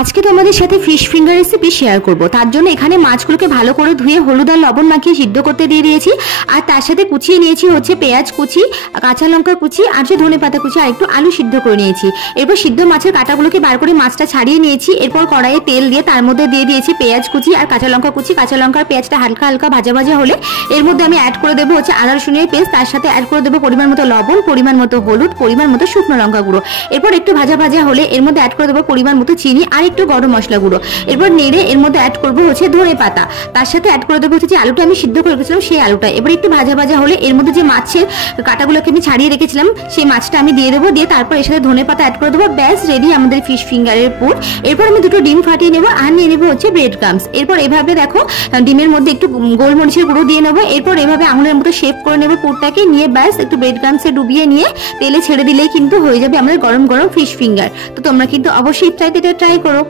আজকে তোমাদের সাথে ফিশ ফিঙ্গার রেসিপি শেয়ার করব। তার জন্য এখানে মাছগুলোকে ভালো করে ধুয়ে হলুদ আর লবণ মাখিয়ে সিদ্ধ করতে দিয়ে দিয়েছি। আর তার সাথে কুচিয়ে নিয়েছি হচ্ছে পেঁয়াজ কুচি, কাঁচা লঙ্কা কুচি আর যে ধনে পাতা কুচি আর একটু আলু সিদ্ধ করে নিয়েছি। এরপর সিদ্ধ মাছের কাঁটাগুলোকে বার করে মাছটা ছাড়িয়ে নিয়েছি। এরপর কড়াইয়ে তেল দিয়ে তার মধ্যে দিয়ে দিয়েছি পেঁয়াজ কুচি আর কাঁচা লঙ্কা কুচি। কাঁচা লঙ্কার পেঁয়াজটা হালকা হালকা ভাজা ভাজা হলে এর মধ্যে আমি অ্যাড করে দেবো হচ্ছে আদা রসুনের পেস্ট। তার সাথে অ্যাড করে দেবো পরিমাণ মতো লবণ, পরিমাণ মতো হলুদ, পরিমাণ মতো শুকনো লঙ্কা গুঁড়ো। এরপর একটু ভাজা ভাজা হলে এর মধ্যে অ্যাড করে দেবো পরিমাণ মতো চিনি আর একটু গরম মশলা গুঁড়ো। এরপর নেড়ে এর মধ্যে অ্যাড করবো হচ্ছে ধনে পাতা। তার সাথে অ্যাড করে দেবো হচ্ছে যে আলুটা আমি সিদ্ধ করে রেখেছিলাম সেই আলুটা। এবার একটু ভাজা ভাজা হলে এর মধ্যে যে মাছের কাঁটাগুলোকে আমি ছাড়িয়ে রেখেছিলাম সেই মাছটা আমি দিয়ে দেবো। দিয়ে তারপর এর সাথে ধনে পাতা অ্যাড করে দেবো। ব্যাস রেডি আমাদের ফিশ ফিঙ্গারের পুর। এরপর আমি দুটো ডিম ফাটিয়ে নেবো আর নিয়ে নেবো হচ্ছে ব্রেড ক্রাম্বস। এরপর এভাবে দেখো ডিমের মধ্যে একটু গোলমরিচের গুঁড়ো দিয়ে নেবো। এরপর এভাবে আঙুলের মতো শেপ করে নেবো পুরটাকে। নিয়ে ব্যাস একটু ব্রেড ক্রাম্বসে ডুবিয়ে নিয়ে তেলে ছেড়ে দিলেই কিন্তু হয়ে যাবে আমাদের গরম গরম ফিশ ফিঙ্গার। তো তোমরা কিন্তু অবশ্যই ট্রাই করো।